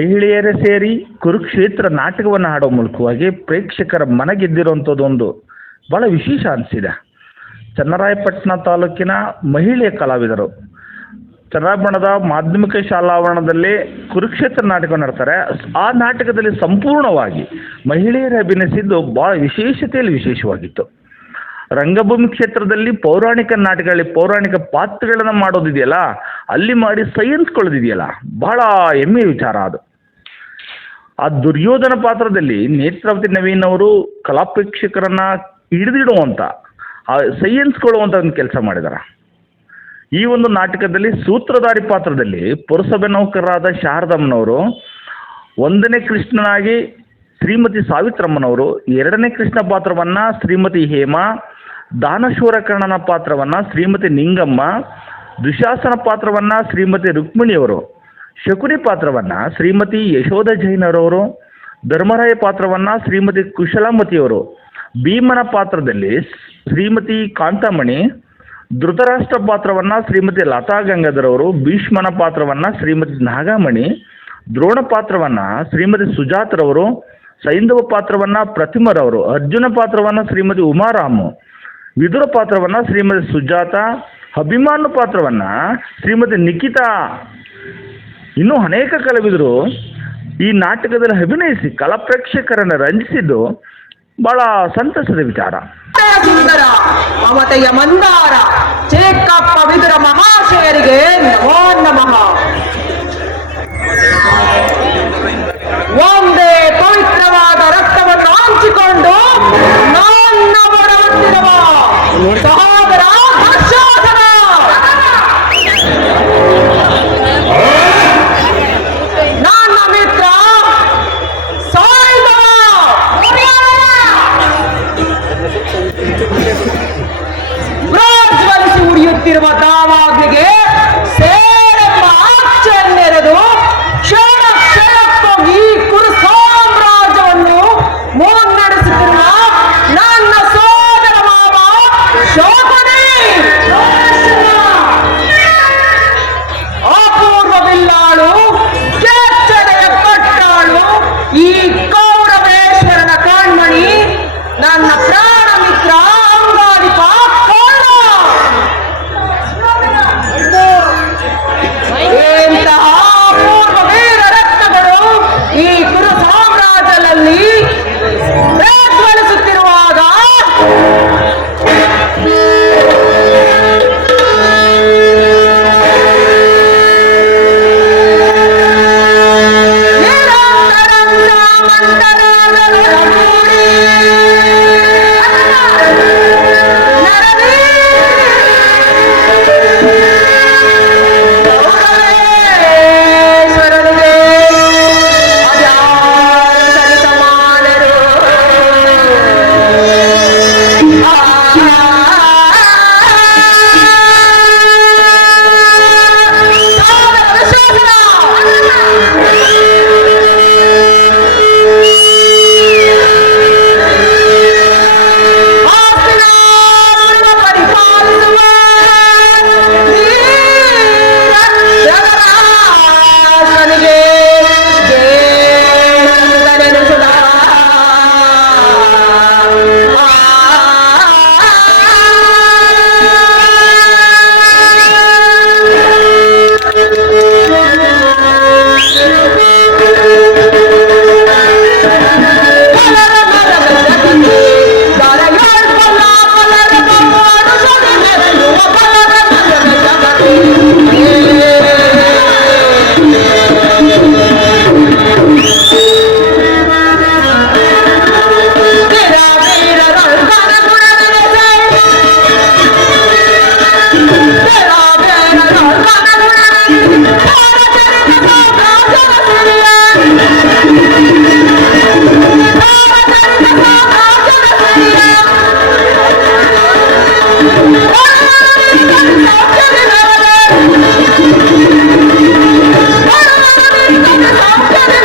ಮಹಿಳೆಯರೇ ಸೇರಿ ಕುರುಕ್ಷೇತ್ರ ನಾಟಕವನ್ನು ಹಾಡೋ ಮೂಲಕವಾಗಿ ಪ್ರೇಕ್ಷಕರ ಮನ ಗೆದ್ದಿರುವಂಥದ್ದು ಒಂದು ಭಾಳ ವಿಶೇಷ ಅನಿಸಿದೆ. ಚನ್ನರಾಯಪಟ್ಟಣ ತಾಲೂಕಿನ ಮಹಿಳೆಯ ಕಲಾವಿದರು. ಚನ್ನರಾಯಪಟ್ಟಣದ ಮಾಧ್ಯಮಿಕ ಶಾಲಾವರಣದಲ್ಲಿ ಕುರುಕ್ಷೇತ್ರ ನಾಟಕ ನಡೆತಾರೆ ಆ ನಾಟಕದಲ್ಲಿ ಸಂಪೂರ್ಣವಾಗಿ ಮಹಿಳೆಯರೇ ಅಭಿನಯಿಸಿದ್ದು ಭಾಳ ವಿಶೇಷತೆಯಲ್ಲಿ ವಿಶೇಷವಾಗಿತ್ತು. ರಂಗಭೂಮಿ ಕ್ಷೇತ್ರದಲ್ಲಿ ಪೌರಾಣಿಕ ನಾಟಕಗಳಲ್ಲಿ ಪೌರಾಣಿಕ ಪಾತ್ರಗಳನ್ನು ಮಾಡೋದಿದೆಯಲ್ಲ, ಅಲ್ಲಿ ಮಾಡಿ ಸೈನ್ಸ್ಕೊಳ್ಳೋದಿದೆಯಲ್ಲ ಬಹಳ ಹೆಮ್ಮೆಯ ವಿಚಾರ ಅದು. ಆ ದುರ್ಯೋಧನ ಪಾತ್ರದಲ್ಲಿ ನೇತ್ರಾವತಿ ನವೀನ್ ಅವರು ಕಲಾ ಆ ಹಿಡಿದಿಡುವಂಥ ಸೈನ್ಸ್ಕೊಳ್ಳುವಂಥ ಒಂದು ಕೆಲಸ ಮಾಡಿದ್ದಾರೆ ಈ ಒಂದು ನಾಟಕದಲ್ಲಿ ಸೂತ್ರಧಾರಿ ಪಾತ್ರದಲ್ಲಿ ಪುರಸಭೆ ನೌಕರರಾದ ಶಾರದಮ್ಮನವರು, ಒಂದನೇ ಕೃಷ್ಣನಾಗಿ ಶ್ರೀಮತಿ ಸಾವಿತ್ರಮ್ಮನವರು, ಎರಡನೇ ಕೃಷ್ಣ ಪಾತ್ರವನ್ನು ಶ್ರೀಮತಿ ಹೇಮಾ ದಾನಶೂರ ಕರ್ಣನ ಪಾತ್ರವನ್ನು ಶ್ರೀಮತಿ ನಿಂಗಮ್ಮ, ದುಶಾಸನ ಪಾತ್ರವನ್ನು ಶ್ರೀಮತಿ ರುಕ್ಮಿಣಿಯವರು. ಶಕುನಿ ಪಾತ್ರವನ್ನು ಶ್ರೀಮತಿ ಯಶೋಧ ಜೈನರವರು, ಧರ್ಮರಾಯ ಪಾತ್ರವನ್ನು ಶ್ರೀಮತಿ ಕುಶಲಾಮತಿಯವರು, ಭೀಮನ ಪಾತ್ರದಲ್ಲಿ ಶ್ರೀಮತಿ ಕಾಂತಾಮಣಿ, ಧೃತರಾಷ್ಟ್ರ ಪಾತ್ರವನ್ನು ಶ್ರೀಮತಿ ಲತಾ ಗಂಗಾಧರ್ ಅವರು ಭೀಷ್ಮನ ಪಾತ್ರವನ್ನು ಶ್ರೀಮತಿ ನಾಗಾಮಣಿ, ದ್ರೋಣ ಪಾತ್ರವನ್ನು ಶ್ರೀಮತಿ ಸುಜಾತರವರು, ಸೈಂಧವ ಪಾತ್ರವನ್ನು ಪ್ರತಿಮರವರು, ಅರ್ಜುನ ಪಾತ್ರವನ್ನು ಶ್ರೀಮತಿ ಉಮಾರಾಮು, ವಿದುರ ಪಾತ್ರವನ್ನು ಶ್ರೀಮತಿ ಸುಜಾತ, ಅಭಿಮಾನ ಪಾತ್ರವನ್ನು ಶ್ರೀಮತಿ ನಿಖಿತಾ ಇನ್ನೂ ಅನೇಕ ಕಲಾವಿದರು ಈ ನಾಟಕದಲ್ಲಿ ಅಭಿನಯಿಸಿ ಕಲಾ ಪ್ರೇಕ್ಷಕರನ್ನು ರಂಜಿಸಿದ್ದು ಬಹಳ ಸಂತಸದ ವಿಚಾರ. ಮಮತೆಯ ಮಂದಾರ ಚೇಕಪ್ಪ ವಿದುರ ಮಹಾಶಯರಿಗೆ ನಮೋ ನಮಃ. ಒಂದೇ ಪವಿತ್ರವಾದ ರಕ್ತವನ್ನು ಹಂಚಿಕೊಂಡು ನಾನ್ನವರ ಬಡವಂತಿರುವ ಸಹ নির্বাচন আওয়ামী লীগের আপনারা